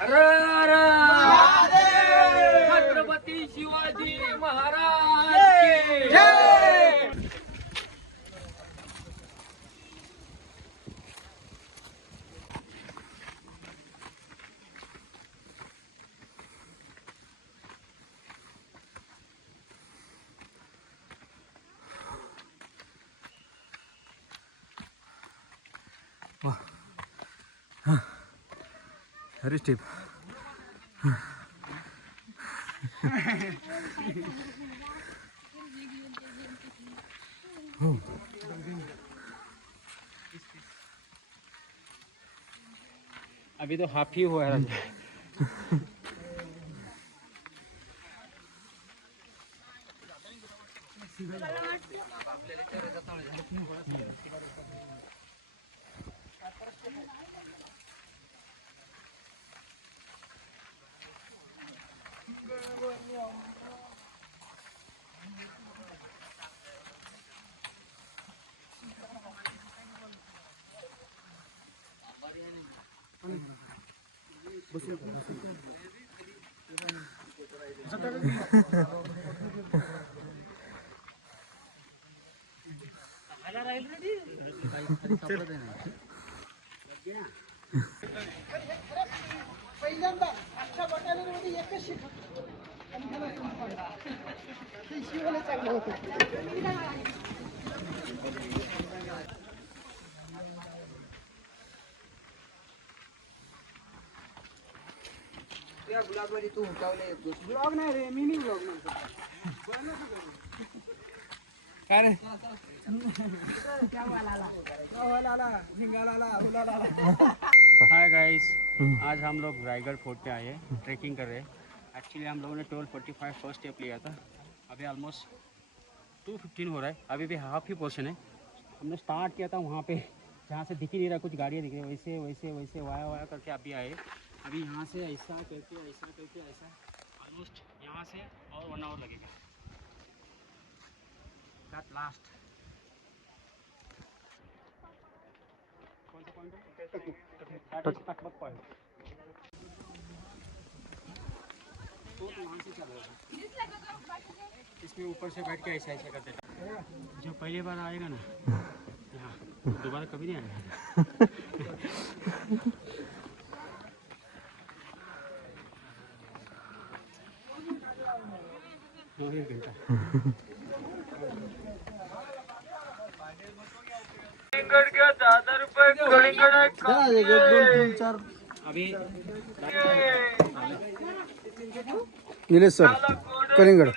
हर हर छत्रपती शिवाजी महाराज की जय. अरे स्टेप अभी तो हाफ ही हुआ है. पहिल्यांदा अख्ख्या बटालियनमध्ये एकच शीट होतं आणि त्याला ते शिवायला चांगलं होतं. त्या गुलाबमध्ये तू हुकावले ब्लॉग नाही रे, मिनी ब्लॉग म्हणतो. काय रे हाय गाइस, आज हम लोग रायगढ़ फोर्ट पे आए हैं, ट्रैकिंग कर रहे हैं. एक्चुअली हम लोगों ने 12:45 फर्स्ट स्टेप लिया था. अभी ऑलमोस्ट 2:15 हो रहा है. अभी भी हाफ ही पोर्शन है. हमने स्टार्ट किया था वहाँ पे जहाँ से दिख ही नहीं रहा, कुछ गाड़ियाँ दिख रही है, वैसे वैसे वैसे वाया वाया करके अभी आए. अभी यहाँ से ऐसा करके ऐसा ऑलमोस्ट यहाँ से और 1 आवर लगेगा. दैट लास्ट कौन सा पॉइंट है? टकमक पॉइंट. तो वहाँ से चल रहा है. इसमें ऊपर से बैठ के ऐसा ऐसा करते हैं. जो पहली बार आएगा ना यहाँ, दोबारा कभी नहीं आएगा. एक घंटा अभी निलेश सर कलिंगड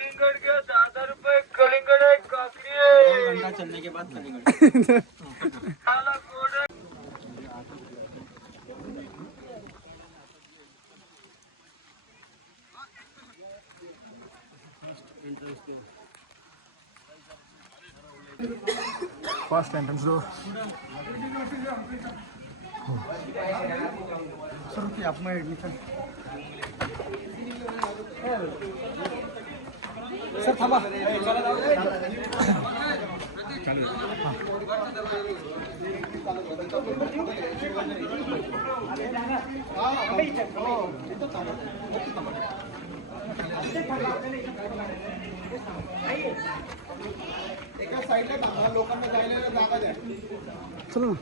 घंटा चलने के बाद कलिंगड. First entrance door. सर रुकिए, आप मैं एडमिशन सर थांबा. चालू एका साईडला थांबा, लोकांना जायला जागा द्या. चलो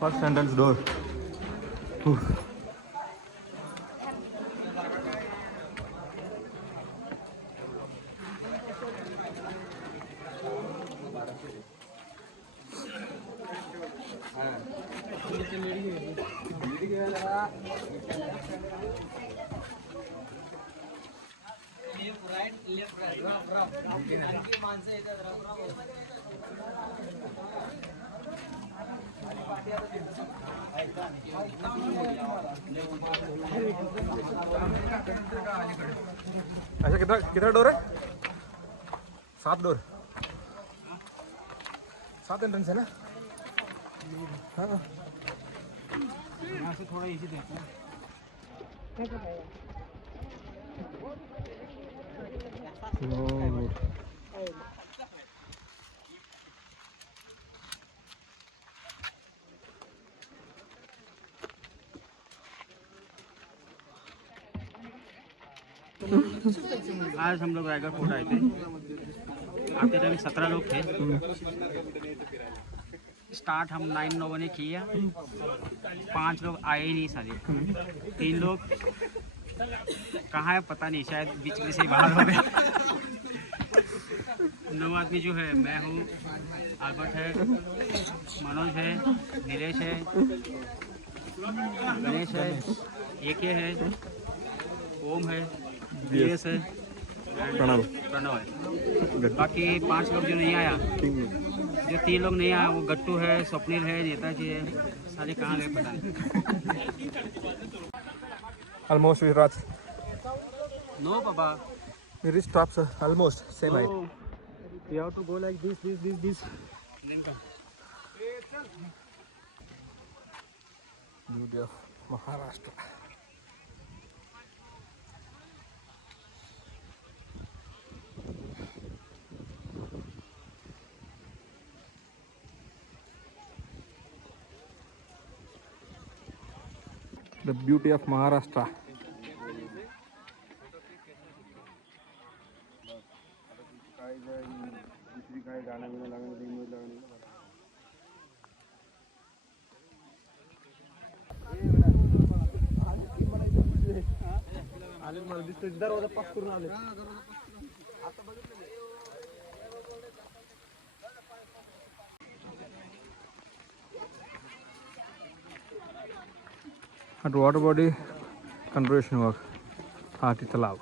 फर्स्ट एंट्रेंस डोर. अच्छा कितना डोर है? 7 डोर, 7 एंट्रेंस है ना. हाँ यहाँ से थोड़ा इजी देखते हैं. आज हम लोग रायगढ़ फोर्ट आए थे। आते टाइम 17 लोग थे। स्टार्ट हम 9 ने किया, 5 लोग आए ही नहीं सारे। 3 लोग कहाँ है पता नहीं, शायद बीच में से ही बाहर हो गए। 9 आदमी जो है, मैं हूँ, अल्बर्ट है, मनोज है, नीलेश है, गणेश है, एके है, ओम है, बीएस है, प्रणव है। बाकी 5 लोग जो नहीं आया, जो 3 लोग नहीं आया, वो गट्टू है, स्वप्निल है, नेताजी है, सारे कहाँ गए पता नहीं। Almost we reach. नो बाबा, We reach top, sir. Almost same height. you have to go like this. Beauty of Maharashtra. The beauty of Maharashtra. At water body conservation work, Hati Talab.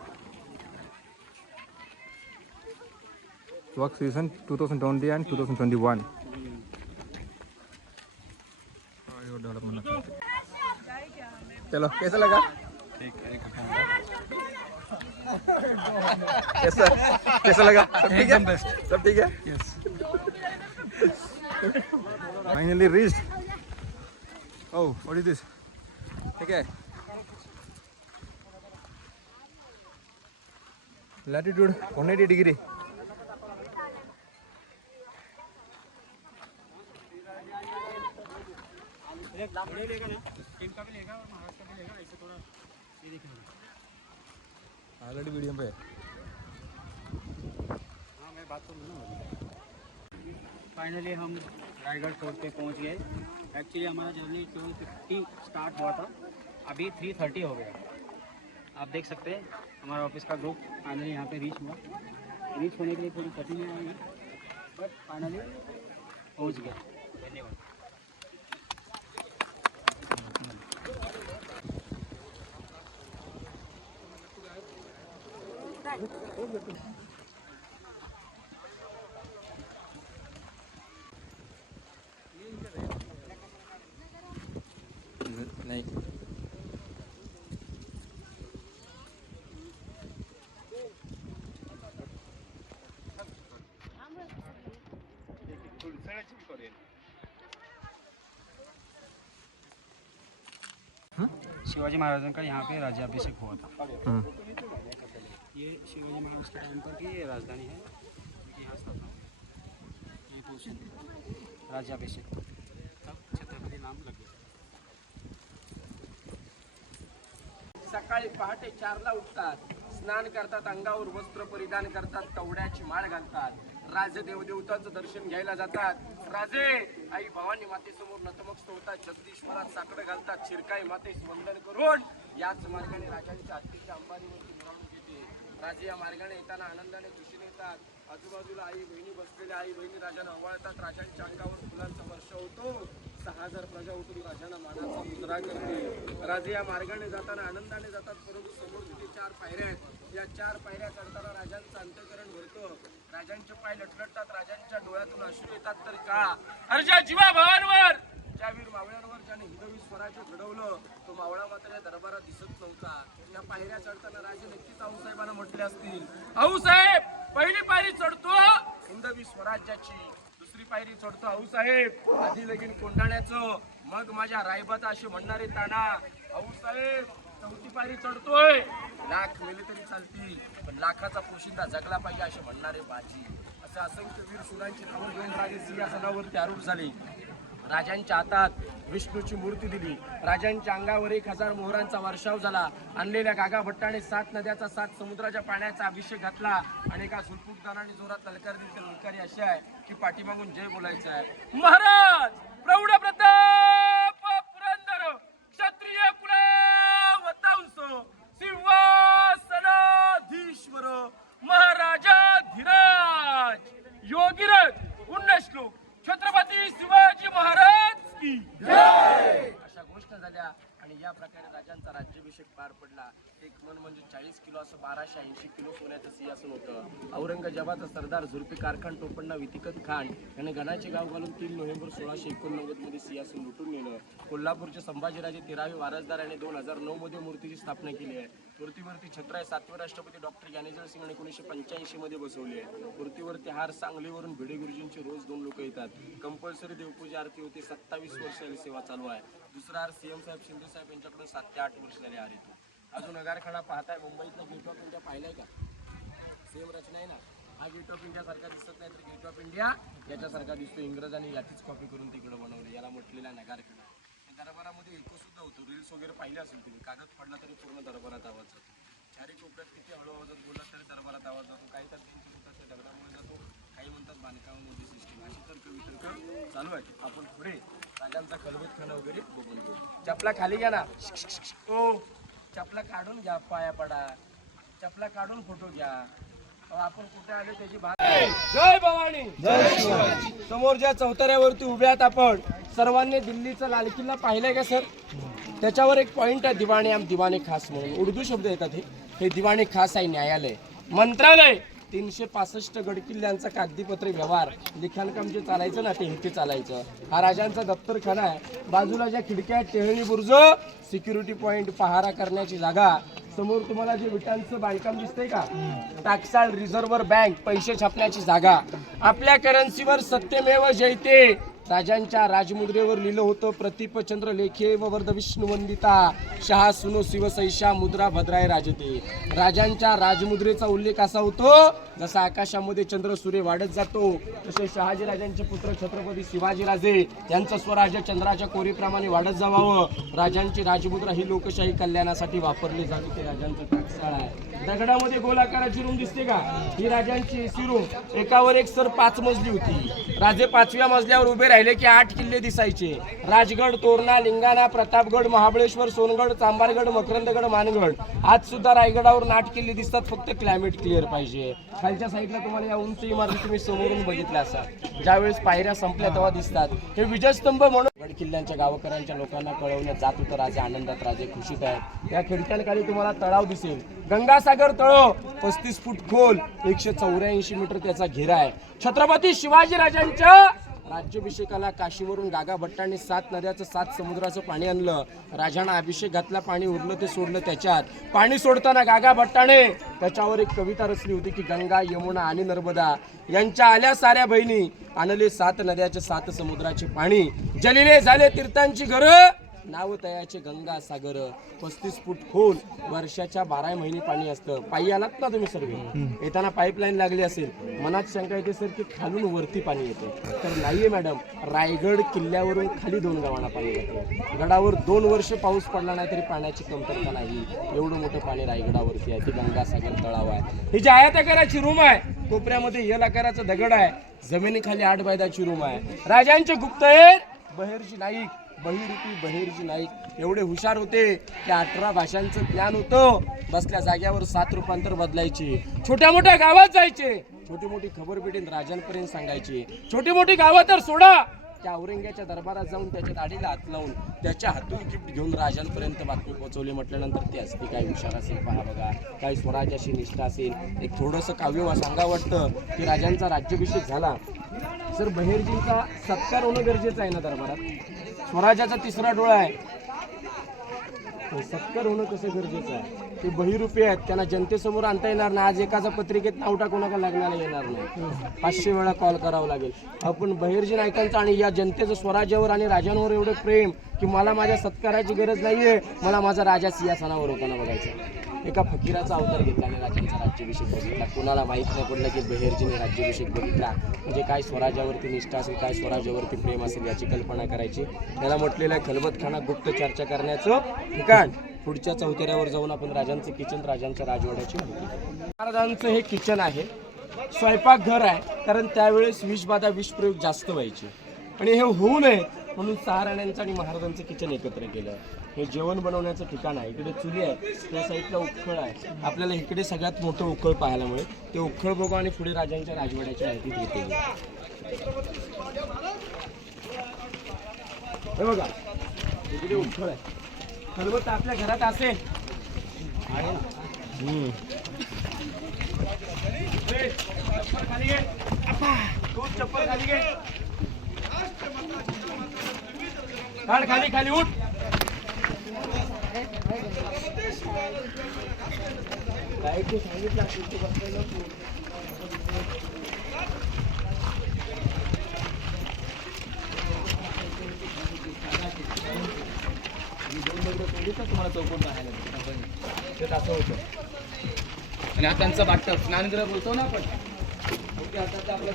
Work season 2020 and 2021. चलो कैसा लगा? कैसा लगा? सब ठीक है? सब ठीक है? Yes. Finally reached. Oh, what is this? ठीक है. Latitude 180 degree. ऑलरेडी वीडियो पे है। हाँ, मैं बात करूँ। फाइनली हम रायगढ़ फोर्ट पे पहुंच गए। एक्चुअली हमारा जर्नी 12:50 स्टार्ट हुआ था, अभी 3:30 हो गया। आप देख सकते हैं हमारा ऑफिस का ग्रुप फाइनली यहाँ पे रीच हुआ। रीच होने के लिए थोड़ी कठिनाई आई, बट फाइनली पहुँच गए। धन्यवाद। नहीं शिवाजी महाराज का यहाँ पे राज्याभिषेक हुआ था। ये शिवाजी महाराज के टाइम पर की ये राजधानी है, यहाँ स्थापना ये पोषण राज्याभिषेक तब छत्रपति नाम लग गया। सकाळी पहाटे 4ला उठतात, स्नान करतात, अंगावर वस्त्र परिधान करतात, कवड्याची माळ घालतात, राजे देवदेवतांचं दर्शन घ्यायला जातात, राजे आई भवानी मातेसमोर नतमस्तक होतात, जगदीश्वरात साकडं घालतात, शिरकाई मातेस वंदन करून याच मार्गाने राजांच्या हत्तीच्या अंबारीवरती मिरवणूक येते। राजे या मार्गाने येताना आनंदाने खुशीने येतात, आजूबाजूला आई बहिणी बसलेल्या आई बहिणी राजांना ओवाळतात, राजांच्या अंगावर फुलांचा वर्षाव होतो, 6000 प्रजा उठून राजांना मानाचा मुजरा करते। राजे या मार्गाने जाताना आनंदाने जातात, परंतु समोर तिथे 4 पायऱ्या आहेत, या 4 पायऱ्या चढताना राजांचं अंतःकरण भरतं, राजांचे पाय लटलटतात, राजांच्या डोळ्यातून अश्रू येतात, तर का अर्जा जीवा भावांवर ज्या वीर मावळ्यांवर ज्याने हिंदवी स्वराज्य घडवलं तो मावळा मात्र या दरबारात दिसत नव्हता। या पायऱ्या चढताना राजे नक्कीच आऊसाहेबांना म्हटले असतील, आऊसाहेब पहिली पायरी चढतो हिंदवी स्वराज्याची, दुसरी पायरी चढतो आऊसाहेब आधी लगीन कोंडाण्याचं, मग माझ्या रायबाता असे म्हणणारे ताना, आऊसाहेब चौथी पायरी चढतोय, लाख मेले तरी चालतील पण लाखाचा पोशिंदा जगला पाहिजे असे म्हणणारे बाजी। असं असंख्य वीर सुरांची नावं घेऊन राजे सिंहासनावरती आरूढ झाले। राजांच्या हातात विष्णूची मूर्ती दिली, राजांच्या अंगावर 1000 मोहरांचा वर्षाव झाला, आणलेल्या गागा भट्टाने 7 नद्याचा 7 समुद्राच्या पाण्याचा अभिषेक घातला आणि एका झुलपुकदानाने जोरात ललकार दिली. तर ललकारी अशी आहे की पाठीमागून जय बोलायचं आहे. महाराज प्रौढ प्रताप पुरंदर क्षत्रिय कुलावतांस सिंहासनाधीश्वर महाराजाधिराज योगीरथ पुण्यश्लोक छत्रपती शिवाजी महाराज की जय. अशा गोष्ट झाल्या आणि या प्रकारे राजांचा राज्याभिषेक पार पडला. एक मन म्हणजे 40 किलो असं 1280 किलो सोन्याचं सिंहासन होतं. औरंगजेबाचा सरदार झुल्फिकार खान टोपण्णा वितिकत खान याने गणाचे गाव घालून 3 नोव्हेंबर 1689 मध्ये सिंहासन लुटून नेलं. कोल्हापूरचे संभाजीराजे 13वे वारसदार याने 2009 मध्ये मूर्तीची स्थापना केली आहे. मूर्तीवरती छत्र आहे. 7वे राष्ट्रपती डॉक्टर ज्ञानेश्वर सिंग 1985 मध्ये बसवली आहे. मूर्तीवरती हार. सांगलीवरून भिडे गुरुजींची रोज 2 लोक येतात. कंपल्सरी देवपूजा आरती होते. 27 वर्ष झाली सेवा चालू आहे. दुसरा हार सीएम साहेब शिंदे साहेब यांच्याकडून 7 ते 8 वर्ष झाली हार येतो. अजून नगारखाना पाहताय. मुंबईतला गेट ऑफ इंडिया पाहिलाय का? सेम रचना आहे ना. हा गेट ऑफ इंडिया सारखा दिसत नाही तर गेट ऑफ इंडिया याच्यासारखा दिसतो. इंग्रजांनी याचीच कॉपी करून तिकडे बनवली. याला म्हटलेला नगारखाना. दरबारामध्ये इको सुद्धा होतो. रील्स वगैरे पाहिले असेल तुम्ही. कागद पडला तरी पूर्ण दरबारात आवाज जातो. चारी कोपऱ्यात किती हळू आवाजात बोलला तरी दरबारात आवाज जातो. काही तर त्यांची म्हणतात ते दगडामुळे जातो, काही म्हणतात बांधकामामध्ये सिस्टीम. अशी तर कवितर्क चालू आहे. आपण पुढे राजांचा कलबतखाना वगैरे बघून घेऊ. चपला खाली घ्या ना. ओ चपला काढून घ्या. पाया पडा. चपला काढून फोटो घ्या. आपण कुठे आले त्याची बात. जय भवानी जय शिवाजी. समोर ज्या चौतऱ्यावरती उभ्यात आपण सर्वांनी दिल्लीचा लाल किल्ला पाहिलाय का सर? त्याच्यावर एक पॉइंट आहे दिवाणे आम दिवाणे खास म्हणून. उर्दू शब्द येतात. हे दिवाणे खास आहे. न्यायालय मंत्रालय 365 गडकिल्ल्यांचा कागदीपत्र व्यवहार लिखाणकाम जे चालायचं ना ते इथे चालायचं. हा राजांचा दफ्तरखाना आहे. बाजूला ज्या खिडक्या आहेत टेहळी बुर्ज सिक्युरिटी पॉइंट पहारा करण्याची जागा. समोर तुम्हाला जे विटांचं बांधकाम दिसतंय का? टाकसाळ रिझर्व्ह बँक पैसे छापण्याची जागा. आपल्या करन्सीवर सत्यमेव जयते राजांच्या राजमुद्रेवर लिहिलं होतं प्रतिपचंद्र लेखे व वर्ध विष्णू वंदिता शहा सुनो शिवसैषा मुद्रा भद्राय राजते. राजांच्या राजमुद्रेचा उल्लेख असा होतो जसा आकाशामध्ये चंद्र सूर्य वाढत जातो तसे शहाजी राजांचे पुत्र छत्रपती शिवाजीराजे यांचं स्वराज्य चंद्राच्या कोरीप्रमाणे वाढत जावावं. राजांची राजमुद्रा ही लोकशाही कल्याणासाठी वापरली जाते. ते राजांचं टाकसाळ आहे. दगडामध्ये गोलाकाराची रूम दिसते का? ही राजांची एसी रूम. एकावर एक सर 5 मजली होती. राजे 5व्या मजल्यावर उभे राहिले की 8 किल्ले दिसायचे. राजगड, तोरणा, लिंगाणा, प्रतापगड, महाबळेश्वर, सोनगड, चांबारगड, मकरंदगड, मानगड. आज सुद्धा रायगडावर 8 किल्ले दिसतात. फक्त क्लायमेट क्लिअर पाहिजे. खालच्या साईडला तुम्हाला या उंच इमारती तुम्ही समोरून बघितल्या असा. ज्यावेळेस पायऱ्या संपल्या तेव्हा दिसतात. हे विजयस्तंभ म्हणून गड किल्ल्यांच्या गावकऱ्यांच्या लोकांना कळवण्यात जात होतं. राजे आनंदात, राजे खुशीत आहेत. या खिडक्यांखाली तुम्हाला तळाव दिसेल. गंगासागर तळाव 35 फूट खोल 184 मीटर त्याचा घेरा आहे. छत्रपती शिवाजी राजांच्या राज्याभिषेकाला काशीवरून गागा भट्टांनी 7 नद्याचं 7 समुद्राचं पाणी आणलं. राजांना अभिषेक घातला. पाणी उरलं ते सोडलं त्याच्यात. पाणी सोडताना गागा भट्टाने त्याच्यावर एक कविता रचली होती की गंगा, यमुना आणि नर्मदा यांच्या आल्या साऱ्या बहिणी आणले 7 नद्याचे 7 समुद्राचे पाणी. जलिले झाले तीर्थांची घर नाव तयाचे गंगा सागर. 35 फूट खोल वर्षाच्या 12 महिने पाणी असतं. पायी आलात ना तुम्ही सर्व. येताना पाईपलाईन लागली असेल. मनात शंका येते सर की खालून वरती पाणी येते. तर नाहीये मॅडम. रायगड किल्ल्यावरून खाली 2 गावांना पाणी येते. गडावर 2 वर्ष पाऊस पडला नाही तरी पाण्याची कमतरता नाही. एवढं मोठं पाणी रायगडावरती आहे. ते गंगासागर तळाव आहे. ही जी आयताकाराची रूम आहे कोपऱ्यामध्ये यल आकाराचा दगड आहे. जमिनीखाली 8 बायदाची रूम आहे. राजांचे गुप्तहेर बहिर्जी नाईक बहिरूपी बहिर्जी नाईक एवढे हुशार होते की 18 भाषांचं ज्ञान होतं. बसल्या जाग्यावर 7 रूपांतर बदलायचे. छोट्या मोठ्या गावात जायचे. छोटी मोठी खबर भेटेल राजांपर्यंत सांगायची. छोटी मोठी गावं तर सोडा. त्या औरंग्याच्या दरबारात जाऊन त्याच्या दाढीला हात लावून त्याच्या हातून गिफ्ट घेऊन राजांपर्यंत बातमी पोहोचवली म्हटल्यानंतर ते असते काय हुशार असेल पहा बघा. काही स्वराज्याशी निष्ठा असेल. एक थोडंसं काव्य सांगा वाटतं की राजांचा राज्याभिषेक झाला. सर बहिर्जींचा सत्कार होणं गरजेचं आहे ना दरबारात. स्वराज्याचा 3रा डोळा आहे. सत्कार होणं कसं गरजेचं आहे? ते बहिरूपी आहेत. त्यांना जनतेसमोर आणता येणार नाही. आज एकाचा पत्रिकेत नाव टाकून लग्नाला येणार नाही. 500 वेळा कॉल करावं लागेल. आपण बहिर्जी नायकांचं आणि या जनतेचं स्वराज्यावर आणि राजांवर एवढं प्रेम की मला माझ्या सत्काराची गरज नाहीये. मला माझा राजा सिंहासनावर होताना बघायचा. एका फकीराचा अवतार घेतला आणि राजांचा राज्याभिषेक बघितला. कोणाला माहीत नाही पडलं की बेहेरजीने राज्याभिषेक बघितला म्हणजे काय स्वराज्यावरती निष्ठा असेल, काय स्वराज्यावरती प्रेम असेल याची कल्पना करायची. त्याला म्हटलेलं आहे खलबतखाना गुप्त चर्चा करण्याचं ठिकाण. पुढच्या चौथऱ्यावर जाऊन आपण राजांचं किचन, राजांच्या राजवाड्याची माहिती. महाराजांचं हे किचन आहे, स्वयंपाकघर आहे, कारण त्यावेळेस विषबाधा विषप्रयोग जास्त व्हायचे आणि हे होऊ नये म्हणून 6 राण्यांचं आणि महाराजांचं किचन एकत्र केलं. हे जेवण बनवण्याचं ठिकाण आहे. इकडे चुली आहे, त्या साईडला उखळ आहे. आपल्याला इकडे सगळ्यात मोठं उखळ पाहायला मिळेल. ते उखळ बघू आणि पुढे राजांच्या राजवाड्याची माहिती घेते. हे बघा इकडे उखळ आहे. खलबत आपल्या घरात असेल आहे ना. चप्पल खाली घे, तू चप्पल खाली घे, काढ खाली, खाली उठ. काय तू सांगितलं तुम्हाला चौकोन पाहायला ते असं होतं. आणि आता त्यांचा बाटप स्नानगृह बोलतो ना आपण, आता आपला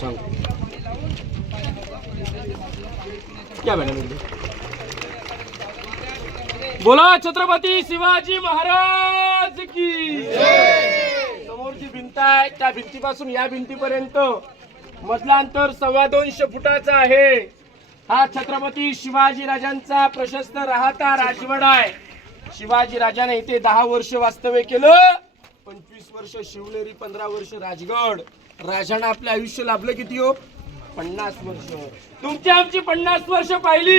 सांग क्या मॅडम बोला. छत्रपती शिवाजी महाराज की. समोरची भिंत आहे, त्या भिंतीपासून या भिंतीपर्यंत मधला अंतर 225 फुटाचा आहे. हा छत्रपती शिवाजी राजांचा प्रशस्त राहता राजवाडा आहे. शिवाजी राजाने इथे 10 वर्ष वास्तव्य केलं. 25 वर्ष शिवनेरी, 15 वर्ष राजगड. राजाने आपलं आयुष्य लाभलं किती हो? 50 वर्ष. तुमची आमची 50 वर्ष पाहिली.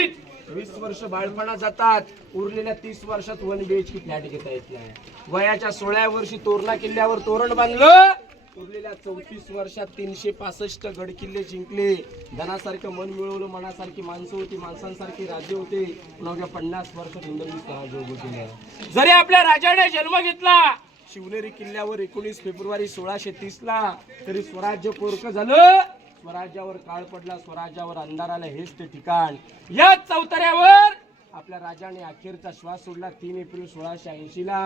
20 वर्ष बाळपणा जातात. उरलेल्या 30 वर्षात 1 BHK फ्लॅट घेता येत नाही. वयाच्या 16व्या वर्षी तोरणा किल्ल्यावर तोरण बांधलं. उरलेल्या 34 वर्षात 365 गड किल्ले जिंकले. धनासारखं मन मिळवलं, मनासारखी माणसं होती, माणसांसारखे राज्य होते. 50 वर्षात हिंदवी स्वराज्य उभं केलं. जरी आपल्या राजाने जन्म घेतला शिवनेरी किल्ल्यावर 19 फेब्रुवारी 1630 ला, तरी स्वराज्य पोरकं झालं. स्वराज्यावर काळ पडला, स्वराज्यावर अंधार आला. हेच ते ठिकाण. याच चौतऱ्यावर आपल्या राजाने अखेरचा श्वास सोडला 3 एप्रिल 1680 ला.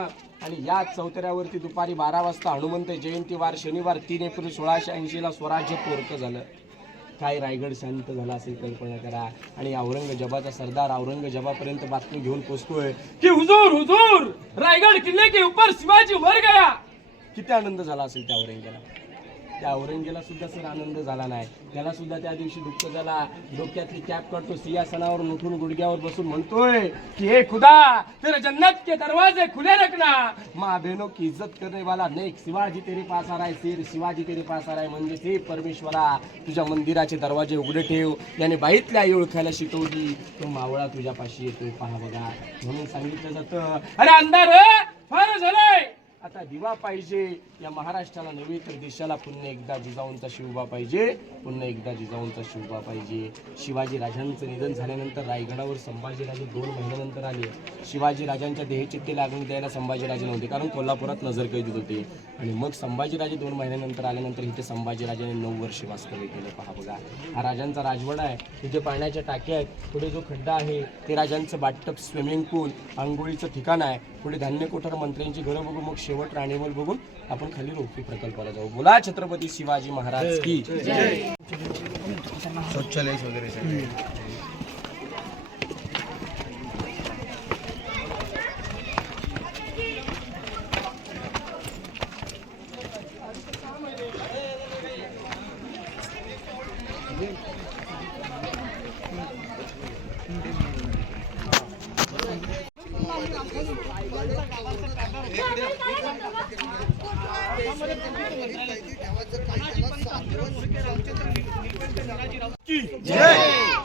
आणि याच चौतऱ्यावरती दुपारी 12 वाजता हनुमंत जयंती वार शनिवार 3 एप्रिल 1680 ला स्वराज्य पोरकं झालं. काय रायगड शांत झाला असेल कल्पना करा. आणि औरंगजेबाचा सरदार औरंगजेबापर्यंत बातमी घेऊन पोहोचतोय की हुजूर हुजूर रायगड किल्ले के ऊपर शिवाजी मर गया. किती आनंद झाला असेल त्या औरंगजेबाला. त्या औरंगजेबाला सुद्धा सर आनंद झाला नाही. त्याला सुद्धा त्या दिवशी दुःख झाला. डोक्यातली कॅप काढतो, सिंहासनावर उठून गुडघ्यावर बसून म्हणतोय की हे खुदा तेरे जन्नत के दरवाजे खुले रखना. माँ बहनों की इज्जत करने वाला नेक शिवाजी तेरे पास आ रहा है. शेर शिवाजी तेरे पास आ रहा है. म्हणजे ते परमेश्वरा तुझ्या मंदिराचे दरवाजे उघडे ठेव. याने बाईतली आई ओळखायला शिकवली. तो मावळा तुझ्यापाशी येतोय पहा बघा म्हणून सांगितलं जातं. अरे अंधार फार झालंय, आता दिवा पाहिजे. या महाराष्ट्राला नव्हे तर देशाला पुन्हा एकदा जिजाऊंचा शिवबा पाहिजे. पुन्हा एकदा जिजाऊंचा शिवबा पाहिजे. शिवाजी राजांचं निधन झाल्यानंतर रायगडावर संभाजीराजे 2 महिन्यानंतर आले. शिवाजी राजांच्या देहचित्ती लागून द्यायला संभाजीराजे नव्हते, कारण कोल्हापुरात नजरकैद होते. आणि मग संभाजीराजे 2 महिन्यानंतर आल्यानंतर इथे संभाजीराजाने 9 वर्ष वास्तव्य केलं. पहा बघा हा राजांचा राजवाडा आहे. तिथे पाण्याच्या टाक्या आहेत. पुढे जो खड्डा आहे ते राजांचं बाथटब, स्विमिंग पूल, आंघोळीचं ठिकाण आहे. पुढे धान्य कोठार, मंत्र्यांची घरं बघू. मग शेवट राणीमल बघून आपण खाली रोपी प्रकल्पाला जाऊ. बोला छत्रपती शिवाजी महाराज की जय. शौचालय वगैरे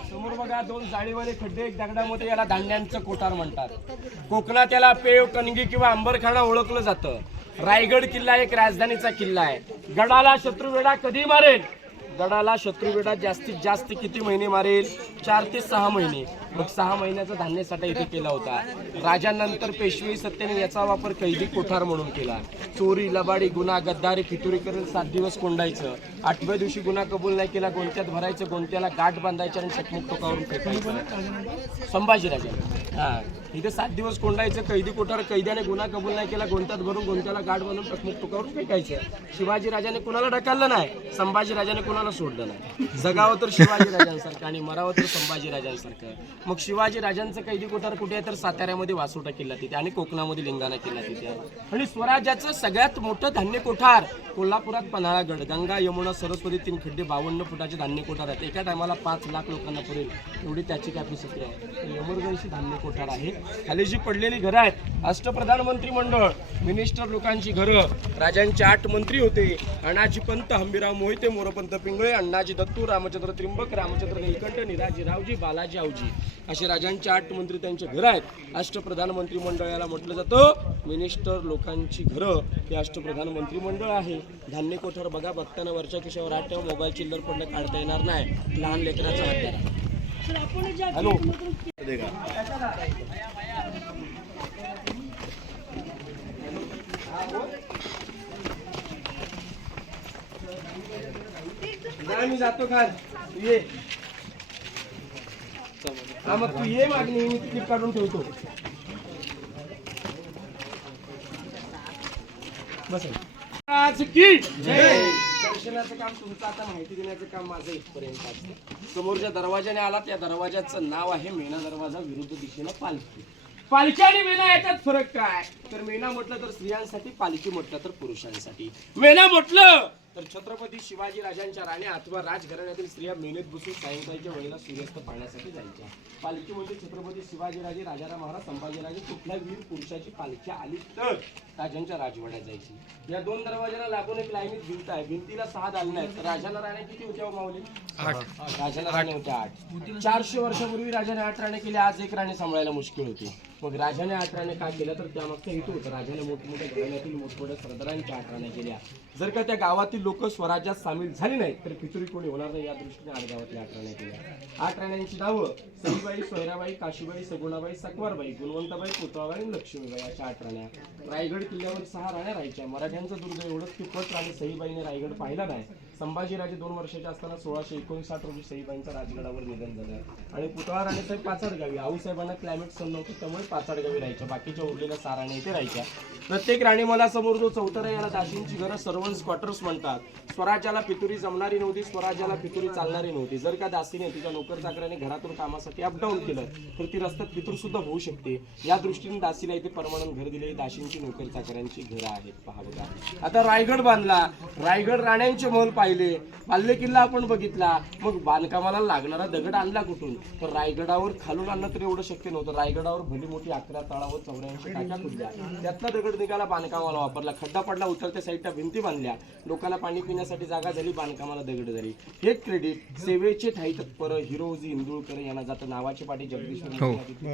समोर बघा 2 जाळीवाले खड्डे, एक दगडामध्ये. याला धान्यांचं कोठार म्हणतात. कोकणात याला पेव, कणगी किंवा अंबरखाना ओळखलं जातं. रायगड किल्ला एक राजधानीचा किल्ला आहे. गडाला शत्रुवेडा कधी मारेल गडाला शत्रुगडात जास्तीत जास्त किती महिने मारेल? 4 ते 6 महिने. मग 6 महिन्याचा धान्य साठा इथे केला होता. राजानंतर पेशवे सत्तेने याचा वापर कैदी कोठार म्हणून केला. चोरी, लबाडी, गुन्हा, गद्दारी, फितुरी करून 7 दिवस कोंडायचं. 8व्या दिवशी गुन्हा कबूल नाही केला, गोंत्यात भरायचं, गोंत्याला गाठ बांधायचं आणि चकमक टोकावरून फेकायचं. संभाजीराजा हा इथे 7 दिवस कोंडायचं, कैदी कोठार, कैद्याने गुन्हा कबूल नाही केला, गोंत्यात भरून गोंत्याला गाठ बांधून चकमक टोकावरून फेकायचं. शिवाजी राजाने कुणाला ढकललं नाही, संभाजी राजाने कुणाला सोडलं नाही. जगावं तर शिवाजी राजांसारखं आणि मरावं तर संभाजी राजांसारखं. मग शिवाजी राजांचं कैदी कोठार कुठे आहे? तर साताऱ्यामध्ये वासोटा किल्ला तिथे आणि कोकणामध्ये लिंगाणा किल्ला तिथे आहे. आणि स्वराज्याचं सगळ्यात मोठं धान्य कोठार कोल्हापुरात पन्हाळागड, गंगा, यमुना, सरस्वती 3 खड्डे 52 फुटाचे धान्य कोठार आहेत. एका टायमाला 5 लाख लोकांना पुरेल एवढी त्याची कॅपॅसिटी आहे. एमर्जन्सी धान्य कोठार आहे. खाली जी पडलेली घरं आहेत, अष्टप्रधान मंत्रिमंडळ, मिनिस्टर लोकांची घरं, राजांचे 8 मंत्री होते. अण्णाजी पंत, हंबीराव मोहिते, मोरपंत पिंगळे, अण्णाजी दत्तू, रामचंद्र त्रिंबक, रामचंद्र नीलकंठ, निराजी रावजी, बालाजी आवजी असे राजांचे 8 मंत्री त्यांचे घर आहेत. अष्टप्रधान मंत्रिमंडळ याला म्हटलं जातं. मिनिस्टर लोकांची घरं हे अष्टप्रधान मंत्रिमंडळ आहे. धान्य कोठार बघा, बघताना वरच्या खिशावर हात ठेवा, मोबाईल चिल्लर पडलं काढता येणार नाही. लहान लेकराचा हात द्या. हॅलो मी जातो का? तू ये. हा मग तू ये मागणी, मी तिकीट काढून ठेवतो. बस आज की दर्शनाचं काम तुमचं, आता माहिती देण्याचं काम माझं इथपर्यंत असतं. समोर ज्या दरवाजाने आला त्या दरवाजाचं नाव आहे मेना दरवाजा, विरुद्ध दिशेला पालखी. पालखी आणि मेना याच्यात फरक काय? तर मेना म्हटलं तर स्त्रियांसाठी, पालखी म्हटलं तर पुरुषांसाठी. मेना म्हटलं तर छत्रपती शिवाजी राजांच्या राण्या अथवा राजघराण्यातील स्त्रिया मेनेत बसून सायंकाळच्या वेळेला सूर्यास्त पाहण्यासाठी जायच्या. पालखी म्हणजे छत्रपती शिवाजीराजे, राजाराम महाराज, संभाजीराजे कुठल्या वीर पुरुषाची पालखी आली तर राजांच्या राजवाड्यात जायची. या 2 दरवाजाला लागून एक लाईनीत भिंत आहे. भिंतीला 6 दालनं आहेत. राजाला राण्या किती होत्या माऊली? 8. राजाला राण्या होत्या 8. 400 वर्षापूर्वी राजाने 8 राण्या केल्या. आज एक राणी सांभाळायला मुश्किल होती. मग राजाने 8 राण्या का केल्या? तर त्यामागचं हेतू होतं. राजाने मोठमोठ्या घराण्यातील मोठमोठ्या सरदारांच्या 8 राण्या केल्या. जर का त्या गावातील लोक स्वराज्यात सामील झाली नाही तर खिचडी कोणी होणार नाही, या दृष्टीने 8 गावातल्या 8 राण्या केल्या. 8 राण्यांची नावं सईबाई, सोयराबाई, काशीबाई, सगुणाबाई, सकवारबाई, गुणवंताबाई, पुतळाबाई आणि लक्ष्मीबाई अशा 8 राण्या. रायगड किल्ल्यावर 6 राण्या राहायच्या. मराठ्यांचं दुर्ग एवढंच की पट राणी सईबाईने रायगड पाहिला नाही. संभाजीराजे 2 वर्षाचे असताना 1659 रोजी सईबाईंचं राजगडावर निधन झालं. आणि पुतळा राणीसाहेब पाचाडगावी, आऊसाहेबांना क्लायमेट सहन नव्हतं त्यामुळे पाचाडगावी राहायच्या. बाकीच्या उरलेल्या 6 राण्या इथे राहायच्या. प्रत्येक राणी मला समोर जो चौथरा याला दासींची घरं, सर्वंट्स क्वार्टर्स म्हणतात. स्वराज्याला पितुरी जमणारी नव्हती, स्वराज्याला पितुरी चालणारी नव्हती. जर का दासीने तिच्या नोकर चाकराने घरातून कामासाठी अपडाऊन केलं तर ती रस्त्यात पितूर सुद्धा होऊ शकते. या दृष्टीने दासीला इथे परमनंट घर दिले. दासींची नोकर चाकरांची घरं आहेत. पहा बघा. आता रायगड बांधला, रायगड राण्यांचे महल पाहिले, बाल्य किल्ला आपण बघितला. मग बांधकामाला लागणारा दगड आणला कुठून? तर रायगडावर खालून आणणं तर एवढं शक्य नव्हतं. रायगडावर भली मोठी 11 तळावर 84 टाक्या खुदल्या. त्यातला दगड निघाला, बांधकामाला वापरला. खड्डा पडला, उतरत्या साईडच्या भिंती बांधल्या. लोकांना पाणी पिण्यासाठी जागा झाली, बांधकामाला दगड झाली. हे क्रेडिट सेवेचे ठाई तत्पर हिरोजी इंदुळकर यांना जातं. नावाची पाटी जगदीश्वर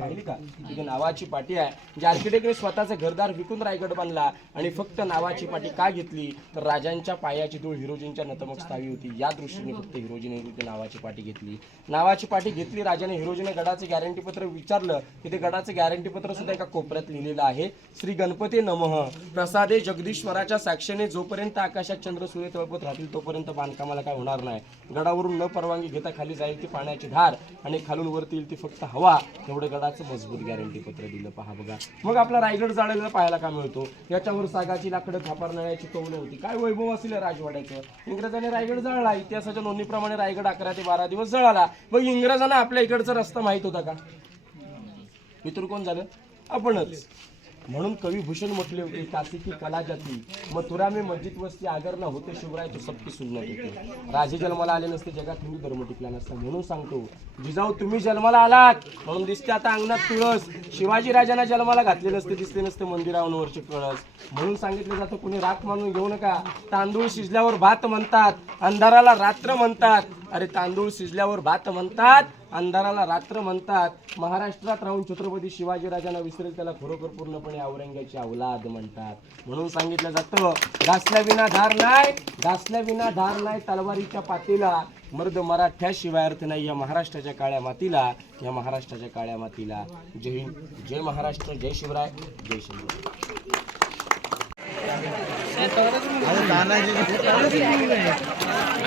पाहिली का? तिथे नावाची पाटी आहे. ज्या आर्किटेक्टने स्वतःचं घरदार विकून रायगड बांधला आणि फक्त नावाची पाटी का घेतली? तर राजांच्या पायाची धूळ हिरोजींच्या नतमक स्थावी होती. या दृष्टीने फक्त हिरोजीने नावाची पाटी घेतली. नावाची पाटी घेतली राजाने. हिरोजीने गडाचे गॅरंटी पत्र विचारलं. तिथे गडाचे गॅरंटी पत्र सुद्धा एका कोपऱ्यात लिहिलेलं आहे. श्री गणपती नमः प्रसादे जगदीश्वराच्या साक्षीने जोपर्यंत आकाशात चंद्र सूर्य तळपत राहतील तोपर्यंत बांधकामाला काय होणार नाही. गडावरून न परवानगी घेता खाली जाईल ती पाण्याची धार आणि खालून वरती येईल ती फक्त हवा. एवढं गडाचं मजबूत गॅरंटी पत्र दिलं. पहा बघा. मग आपला रायगड जाळलेला पाहायला का मिळतो? याच्यावर सागाची लाकडं, खापरणाऱ्याची कौलं होती. काय वैभव असेल राजवाड्याचं. इंग्रजांनी रायगड जाळला. इतिहासाच्या नोंदीप्रमाणे रायगड 11 ते 12 दिवस जळाला. मग इंग्रजांना आपल्या इकडचा रस्ता माहित होता का? मित्र कोण झालं? आपणच. म्हणून कवी भूषण म्हटले होते, काशी की कला जाती मथुरा में मस्जिद वस्ती आगर ना होते शिवराय तो सबकी सुन्नत होते. राजे जन्माला आले नसते जगात हिंदू धर्म टिकला नसता. म्हणून सांगतो जिजाऊ तुम्ही जन्माला आलात म्हणून दिसते आता अंगणात तुळस. शिवाजी राजांना जन्माला घातले नसते दिसले नसते मंदिरावरचे कळस. म्हणून सांगितलं जातं कोणी राख मानून घेऊ नका. तांदूळ शिजल्यावर भात म्हणतात, अंधाराला रात्र म्हणतात. अरे तांदूळ शिजल्यावर भात म्हणतात, अंधाराला रात्र म्हणतात. महाराष्ट्रात राहून छत्रपती शिवाजीराजांना विसरेल त्याला खरोखर पूर्णपणे औरंग्याची अवलाद म्हणतात. म्हणून सांगितलं जातं घासल्याविना धार नाही तलवारीच्या पातीला, मर्द मराठ्याशिवाय अर्थ नाही या महाराष्ट्राच्या काळ्या मातीला, या महाराष्ट्राच्या काळ्या मातीला. जय हिंद, जय महाराष्ट्र, जय शिवराय, जय शिवराय.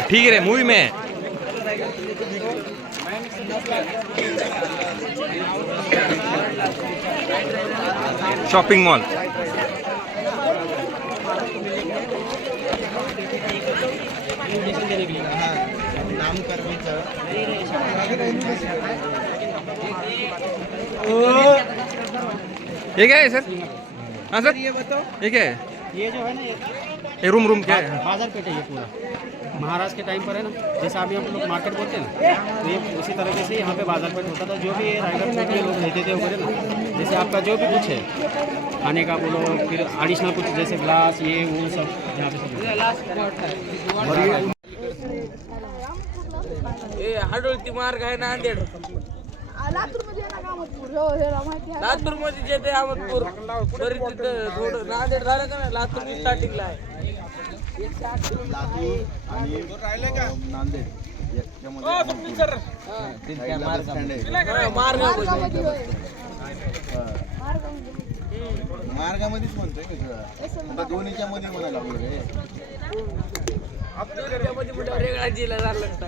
ठीक है रे मूवी में शॉपिंग मॉल ये क्या है सर? हाँ सर ये बताओ ये क्या है? ये जो है ना ये रूम क्या है? बाजार पेट है ये पूरा। महाराज के टाइम पर है ना, जैसे अभी हम लोग मार्केट बोलते हैं ना, तो ये उसी तरीके से यहाँ पे बाजार पेट होता था। जो भी रायगढ़ फोर्ट में लोग रहते थे वगैरह ना, जैसे आपका जो भी कुछ है खाने का बोलो, फिर एडिशनल कुछ जैसे ग्लास ये वो सब यहाँ पे सब। हाडोळती मार्ग आहे नांदेड, लातूरमध्ये आहे ना कामतपूर, हो हे माहिती आहे. लातूर मध्ये जेते अहमदपूर बरी तिथं थोडं नांदेड झालं का नाही, लातूर स्टार्टिंगला आहे. मार्गामध्ये होय. मार्गामध्येच म्हणतोय मी तुला. दोन्हीच्या मध्ये म्हणायला लागलो रे. वेगळा जिल्हा झाला असता.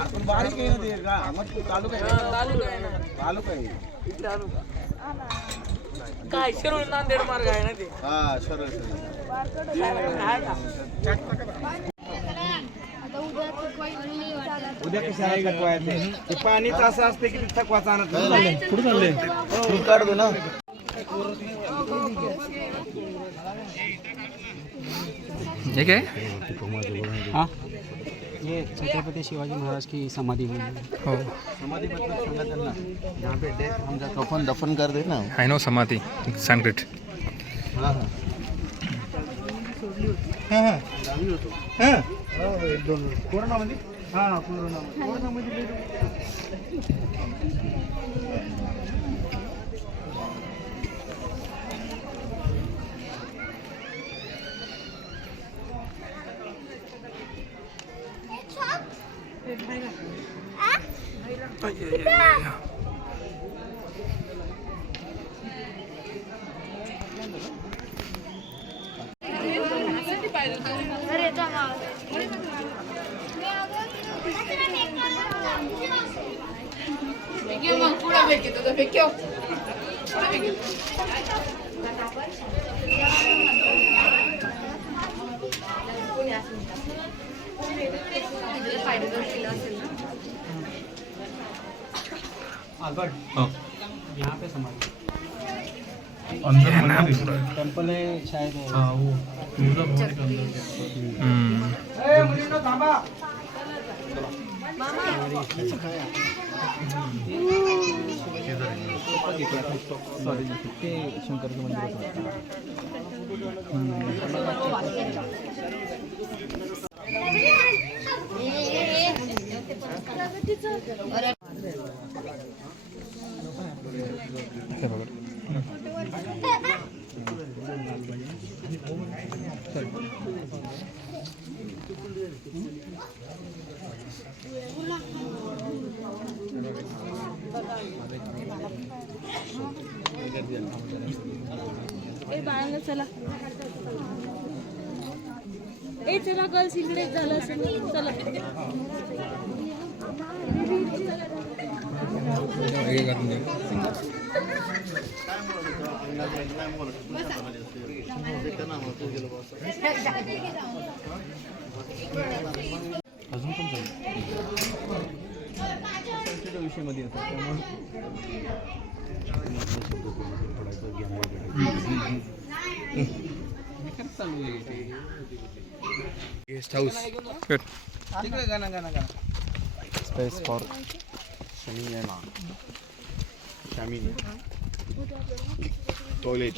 आपण बारीक आहे ना ते का अहमदपूर तालुका आहे. तालुका आहे ना, तालुका आहे. तालुका काय शिरूर नांदेड मार्ग आहे ना ते. हा सरळ उद्या कशाला थकवायचे ते पाणीच असं असते की थकवाचा आणत कुठे चालले? फ्रूट काढ दो ना. ये क्या है? हाँ, ये छत्रपति शिवाजी महाराज की समाधि हुई है। हो समाधी मतलब सांगा त्यांना. यहाँ पे डेथ हम जा कफन दफन कर दे ना. आई नो समाधी सैंक्रिड. हा हा. कोरोनामध्ये हा कोरोनामध्ये अल्बर्ट, यहाँ पे समाधि टेम्पल है शायद। शंकरचं मंदिर बाळाला चला चला गर्ल्स इकडे झालं असेल चला अजून पण विषयामध्ये येतात त्यामुळे गेस्ट हाऊस. तिकडे गाणं गाणं गाणं स्पेस फॉर शामिनी टॉयलेट.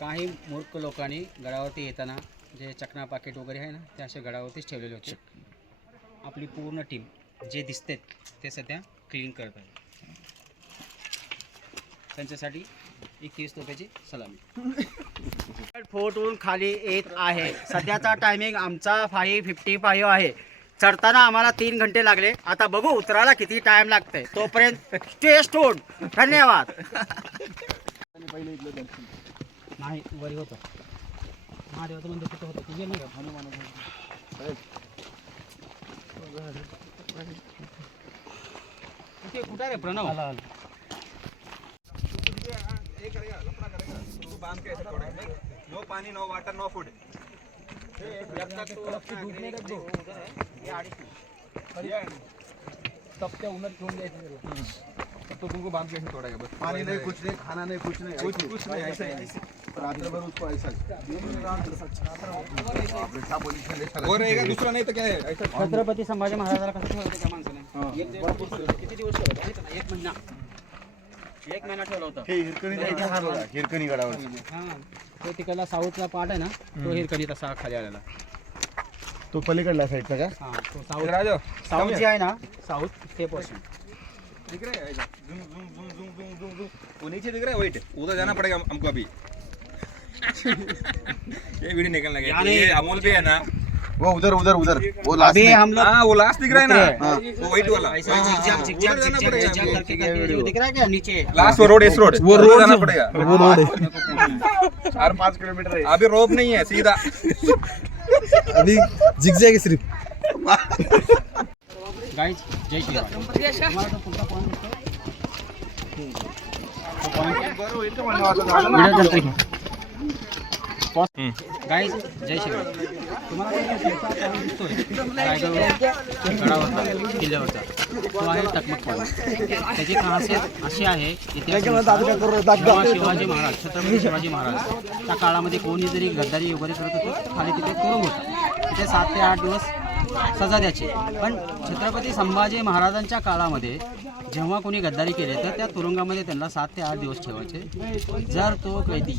काही मूर्ख लोकांनी गडावरती येताना जे चकना पाकिट वगैरे आहे ना ते असे गडावरतीच ठेवलेले होते. आपली पूर्ण टीम जे दिसते ते सध्या क्लीन करत आहे. त्यांच्यासाठी 21 तोफ्याची सलामी. फोर्टहून खाली येत आहे. सध्याचा टायमिंग आमचा 5:55 आहे. चढताना आम्हाला 3 घंटे लागले. आता बघू उतरायला किती टाइम लागतंय. तोपर्यंत स्टे ट्यून्ड. धन्यवाद. नाही वरी होतं महादेवाचं मंदिर कुठं होतं तुझे नाही का तिथे कुठं रे प्रणव नो पानी नो वाटर नो फूड. तो तुमको बांध के छोड़ेगा बस. पानी नहीं कुछ नहीं खाना नहीं कुछ नहीं कुछ नहीं ऐसा ही रात भर उसको ऐसा वो रहेगा दूसरा नहीं तो क्या है ऐसा. छत्रपती संभाजी महाराजाला कसं ठेवलं होतं त्या माणसाने किती दिवस ठेवलं होतं माहिती ना? 1 महिना ठेवलं होतं. हिरकणी गडावर. हां तो तिकडला साऊथचा पार्ट आहे ना तो हिरकणी तसा खाली आलेला. तो पलीकडला साईडचा का? हां तो साऊथ जे आहे ना साऊथ ते पोर्शन. दिख रहा है ऐसा zoom zoom zoom zoom zoom zoom zoom. वो नीचे दिख रहा है वेट उधर जाना पड़ेगा हमको अभी. ये वीडियो निकलने लगा. ये अमोल भी है ना वो उधर उधर उधर वो लास्ट अभी में. हम लोग हाँ वो लास्ट दिख रहा है ना वो व्हाइट वाला. ऐसा zigzag zigzag zigzag zigzag करके करके जो दिख रहा है क्या नीचे लास्ट वो रोड इस रोड वो रोड जाना पड़ेगा. वो रोड है 4-5 किलोमीटर है. अभी रोप नहीं है सीधा. अभी जिगजैग है सिर्फ. गाइस जय श्री राम. तुम्हाला तो पुढचा पॉइंट गाइस जय श्री राम. तुम्हाला पुढचा पॉइंट दिसतोय रायगडवर गडावरचा किल्ल्यावरचा तो आहे टकमक पॉइंट. त्याची खासियत अशी आहे जेव्हा शिवाजी महाराज छत्रपती शिवाजी महाराज त्या काळामध्ये कोणी जरी गद्दारी वगैरे करत होतो खाली तिथे तुरुंग होता. तिथे 7 ते 8 दिवस सजा द्यायची. पण छत्रपती संभाजी महाराजांच्या काळामध्ये जेव्हा कोणी गद्दारी केले तर त्या तुरुंगामध्ये त्यांना 7 ते 8 दिवस ठेवायचे. जर तो कैदी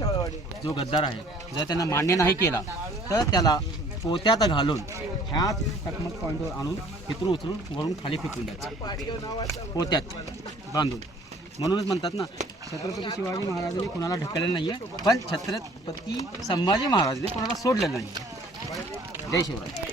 जो गद्दार आहे जर त्यांना मान्य नाही केला तर त्याला पोत्यात घालून ह्याच टकमक पॉईंटवर आणून तिथून उचलून वरून खाली फेकून द्यायचं पोत्यात बांधून. म्हणूनच म्हणतात ना छत्रपती शिवाजी महाराजांनी कोणाला ढकललं नाही आहे पण छत्रपती संभाजी महाराजांनी कोणाला सोडलेलं नाही. जय शिवराय.